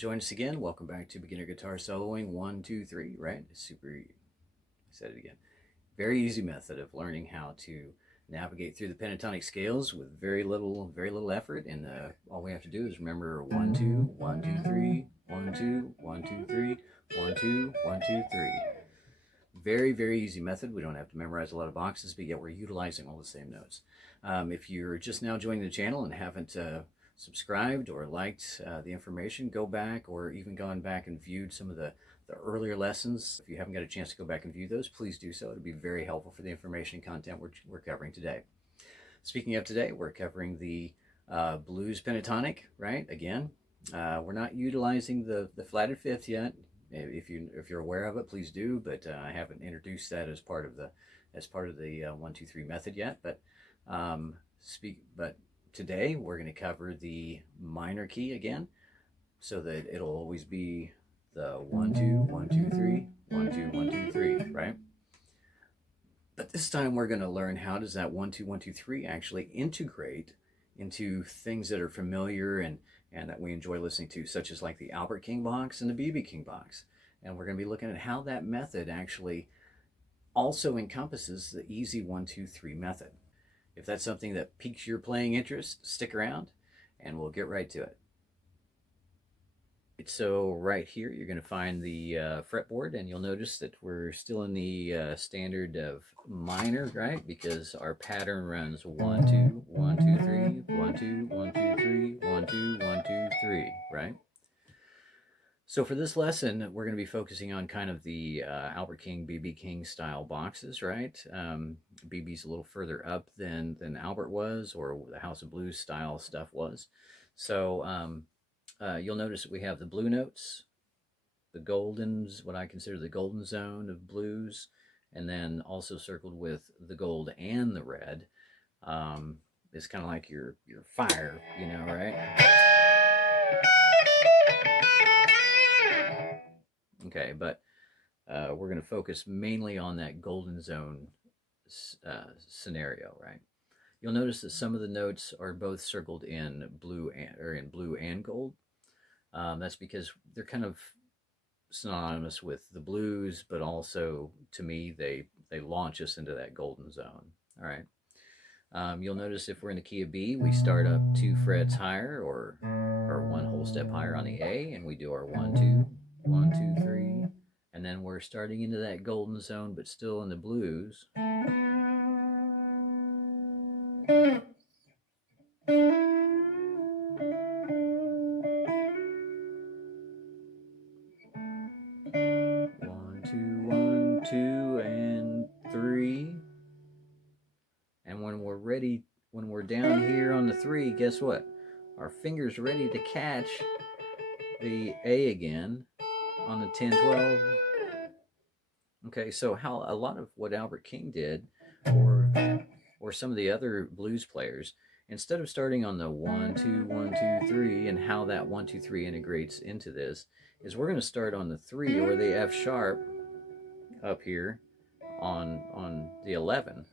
join us again. Welcome back to Beginner Guitar Soloing 1, 2, 3, right? I said it again. Very easy method of learning how to navigate through the pentatonic scales with very little effort. And all we have to do is remember 1, 2, 1, 2, 3, 1, 2, 1, 2, 3, 1, 2, 1, 2, 3. Very easy method. We don't have to memorize a lot of boxes, but yet we're utilizing all the same notes. If you're just now joining the channel and haven't subscribed or liked the information, go back or even gone back and viewed some of the earlier lessons. If you haven't got a chance to go back and view those, please do so. It'll be very helpful for the information content we're covering today. Speaking of today, we're covering the blues pentatonic, right? Again, we're not utilizing the flatted fifth yet. If you're aware of it, please do. But I haven't introduced that as part of the 1, 2, 3 method yet. But today we're going to cover the minor key again, so that it'll always be the 1, 2, 1, 2, 3, 1, 2, 1, 2, 3, right? But this time we're going to learn how does that 1, 2, 1, 2, 3 actually integrate into things that are familiar and that we enjoy listening to, such as like the Albert King box and the BB King box. And we're going to be looking at how that method actually also encompasses the easy 1, 2, 3 method. If that's something that piques your playing interest, stick around and we'll get right to it. So right here, you're going to find the fretboard, and you'll notice that we're still in the standard of minor, right? Because our pattern runs 1, 2, 1, 2, 3, 1, 2, 1, 2, 3, 1, 2, 1, 2, 3, right? So for this lesson, we're going to be focusing on kind of the Albert King, BB King style boxes, right? BB's a little further up than Albert was, or the House of Blues style stuff was. So you'll notice that we have the blue notes, the goldens, what I consider the golden zone of blues, and then also circled with the gold and the red. It's kind of like your fire, you know, right? Okay, but we're going to focus mainly on that golden zone scenario, right? You'll notice that some of the notes are both circled in blue and gold. That's because they're kind of synonymous with the blues, but also to me they launch us into that golden zone. All right. You'll notice if we're in the key of B, we start up 2 frets higher, or 1 whole step higher on the A, and we do our 1, 2, 1, 2, 3, and then we're starting into that golden zone, but still in the blues. One, two, and 3. And when we're down here on the 3, guess what? Our finger's ready to catch the A again on the 10, 12. Okay, so how a lot of what Albert King did, or some of the other blues players, instead of starting on the 1, 2, 1, 2, 3, and how that 1, 2, 3 integrates into this, is we're going to start on the 3, or the F sharp up here on the 11.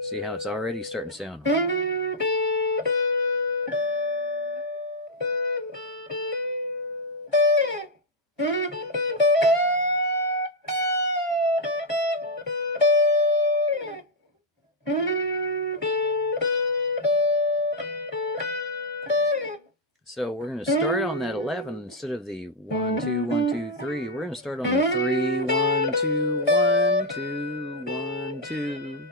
See how it's already starting to sound. So we're going to start on that 11 instead of the 1, 2, 1, 2, 3. We're going to start on the 3, 1, 2, 1, 2, 1, 2.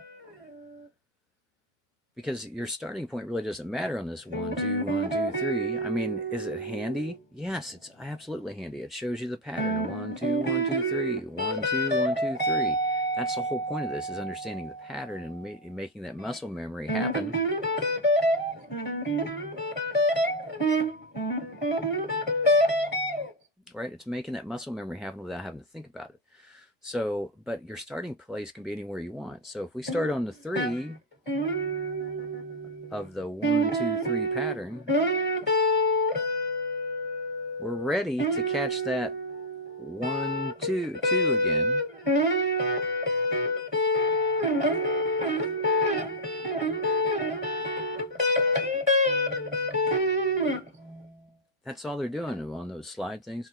Because your starting point really doesn't matter on this 1, 2, 1, 2, 3. I mean, is it handy? Yes, it's absolutely handy. It shows you the pattern. 1, 2, 1, 2, 3. 1, 2, 1, 2, 3. That's the whole point of this, is understanding the pattern and making that muscle memory happen. Right? It's making that muscle memory happen without having to think about it. So, but your starting place can be anywhere you want. So if we start on the 3 of the 1, 2, 3 pattern, we're ready to catch that 1, 2, 2 again. That's all they're doing on those slide things.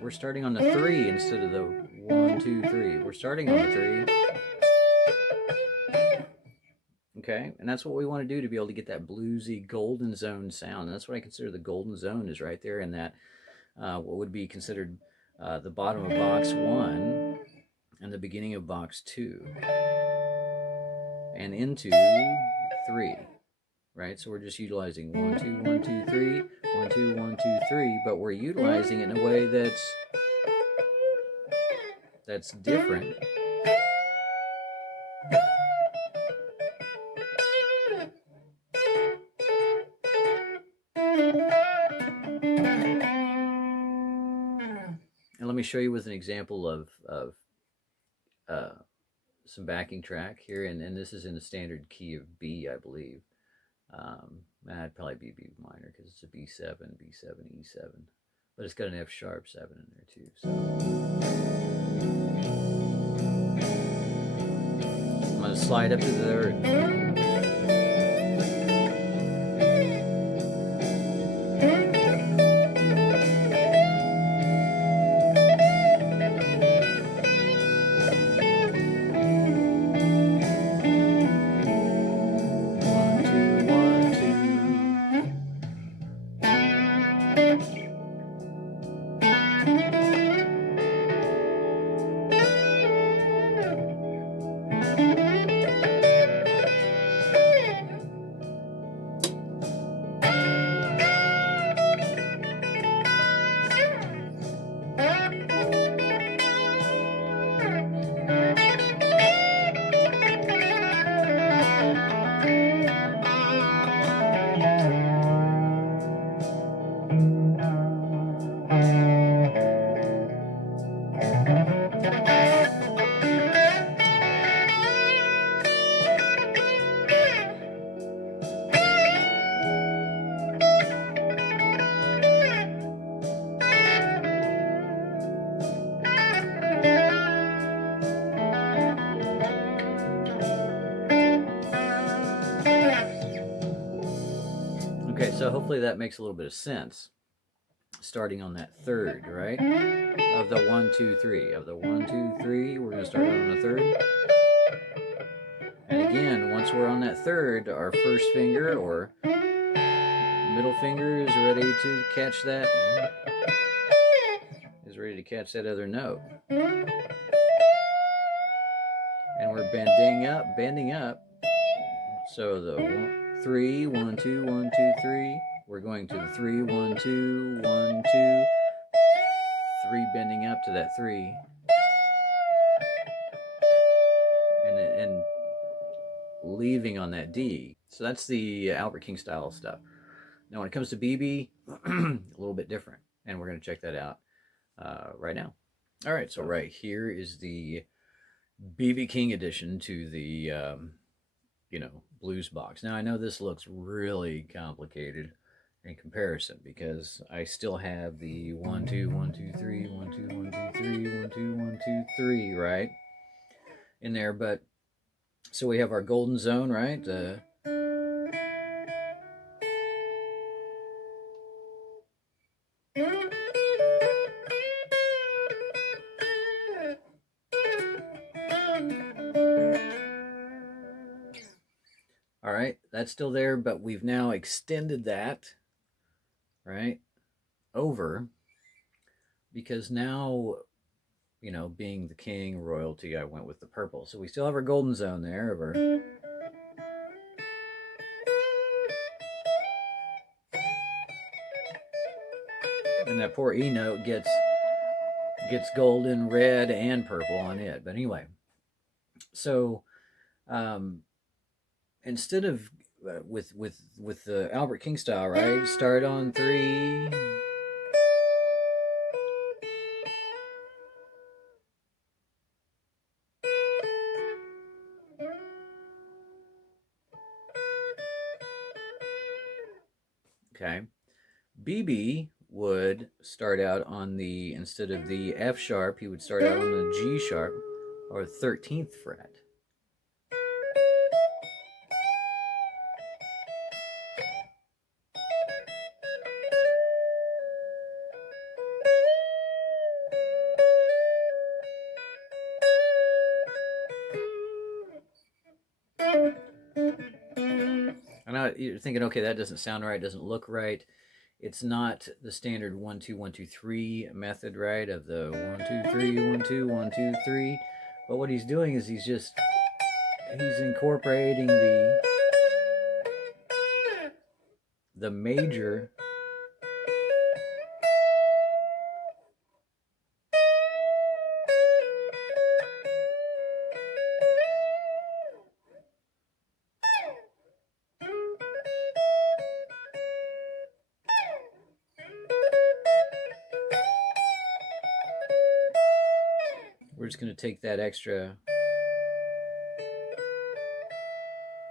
We're starting on the 3 instead of the 1, 2, 3. We're starting on the 3. Okay, and that's what we want to do to be able to get that bluesy golden zone sound. And that's what I consider the golden zone, is right there in that what would be considered the bottom of box 1 and the beginning of box 2 and into 3, right? So we're just utilizing 1, 2, 1, 2, 3, 1, 2, 1, 2, 3, but we're utilizing it in a way that's different. And let me show you with an example of some backing track here, and this is in the standard key of B, I believe. That'd probably be B minor because it's a B7, B7, E7, but it's got an F sharp 7 in there too. So I'm going to slide up to the third. Okay, so hopefully that makes a little bit of sense. Starting on that third, right? Of the 1, 2, 3. Of the 1, 2, 3, we're going to start on the third. And again, once we're on that third, our first finger or middle finger is ready to catch that. Is ready to catch that other note. And we're bending up. So the 3, 1, 2, 1, 2, 3. We're going to the 3, 1, 2, 1, 2, 3, bending up to that 3. And leaving on that D. So that's the Albert King style stuff. Now when it comes to BB, a little bit different. And we're going to check that out right now. All right, so right here is the BB King edition to the, blues box. Now I know this looks really complicated in comparison because I still have the 1, 2, 1, 2, 3, 1, 2, 1, 2, 3, 1, 2, 1, 2, 3, right? In there, but so we have our golden zone, right? All right, that's still there, but we've now extended that, right, over, because now, being the king royalty, I went with the purple. So we still have our golden zone there of our... And that poor E note gets golden, red, and purple on it. But anyway, so instead of with the Albert King style, right? Start on 3. Okay. BB would start out on the, instead of the F sharp, he would start out on the G sharp, or 13th fret. I know you're thinking, okay, that doesn't sound right, doesn't look right. It's not the standard 1 2 1 2 3 method, right? Of the 1 2 3 1 2 1 2 3. But what he's doing is he's incorporating the major. We're just going to take that extra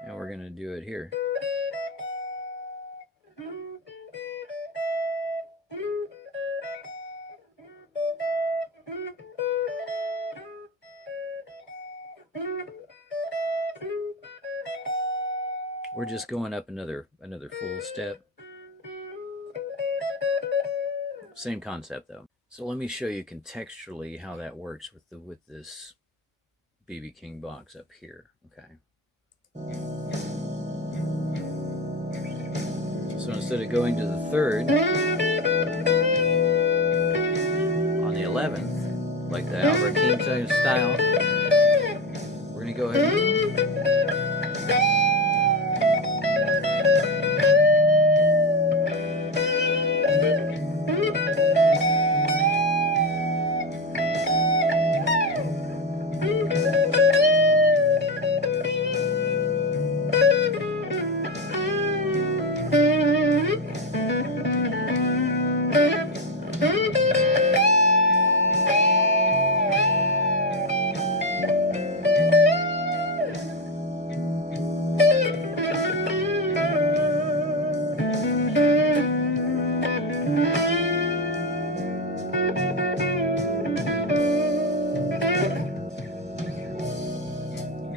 and we're going to do it here. We're just going up another full step. Same concept though. So let me show you contextually how that works with this BB King box up here. Okay. So instead of going to the 3rd on the 11th, like the Albert King style, we're gonna go ahead and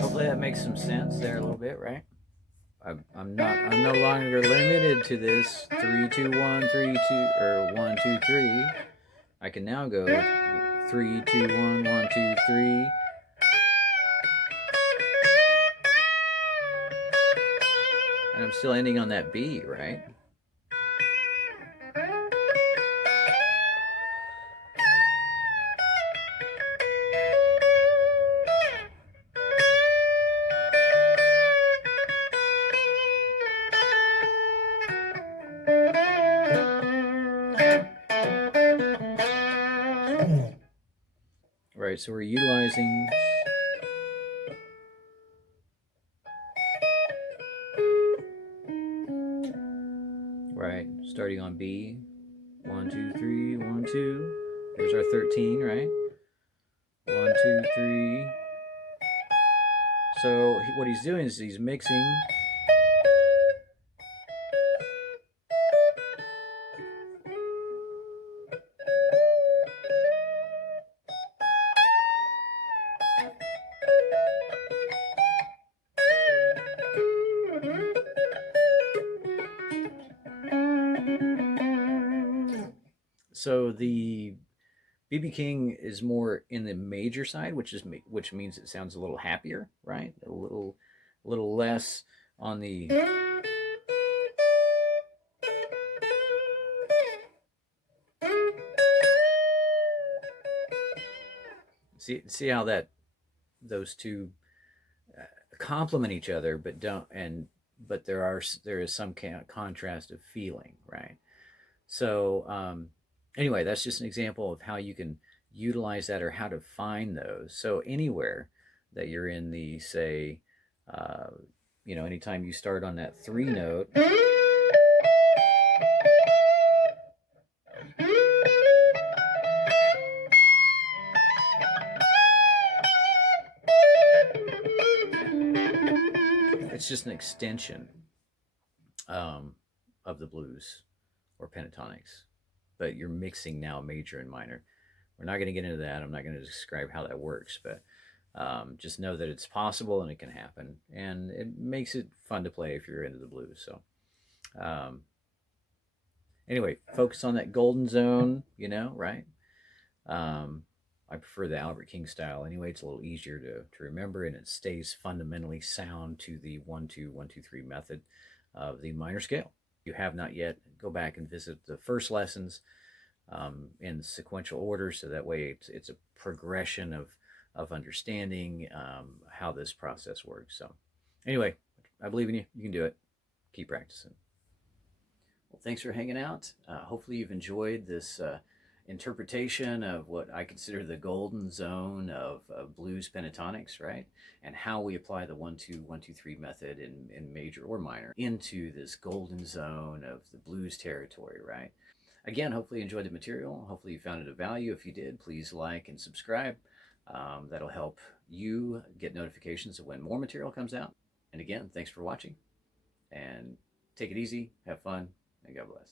hopefully that makes some sense there a little bit, right? I'm no longer limited to this 3 2 1 3 2 or 1 2 3. I can now go 3 2 1 1 2 3. And I'm still ending on that B, right? Right, so we're utilizing right, starting on B, 1 2 3 1 2. There's our 13, right? 1 2 3. So what he's doing is he's mixing. So the BB King is more in the major side, which means it sounds a little happier, right? A little less on the see how that those two complement each other, but don't, but there is some contrast of feeling, right? So anyway, that's just an example of how you can utilize that or how to find those. So anywhere that you're in the, say, anytime you start on that 3 note, it's just an extension. of the blues or pentatonics, but you're mixing now major and minor. We're not going to get into that. I'm not going to describe how that works, but just know that it's possible and it can happen, and it makes it fun to play if you're into the blues. So um, anyway, focus on that golden zone, right? I prefer the Albert King style anyway. It's a little easier to remember, and it stays fundamentally sound to the 1 2 1 2 3 method of the minor scale. If you have not yet, go back and visit the first lessons in sequential order, so that way it's a progression of understanding how this process works. So anyway, I believe in you. You can do it. Keep practicing. Well, thanks for hanging out. Hopefully you've enjoyed this interpretation of what I consider the golden zone of blues pentatonics, right? And how we apply the 1 2 1 2 3 method in major or minor into this golden zone of the blues territory, right? Again, hopefully you enjoyed the material. Hopefully you found it of value. If you did, please like and subscribe. That'll help you get notifications of when more material comes out. And again, thanks for watching. And take it easy, have fun, and God bless.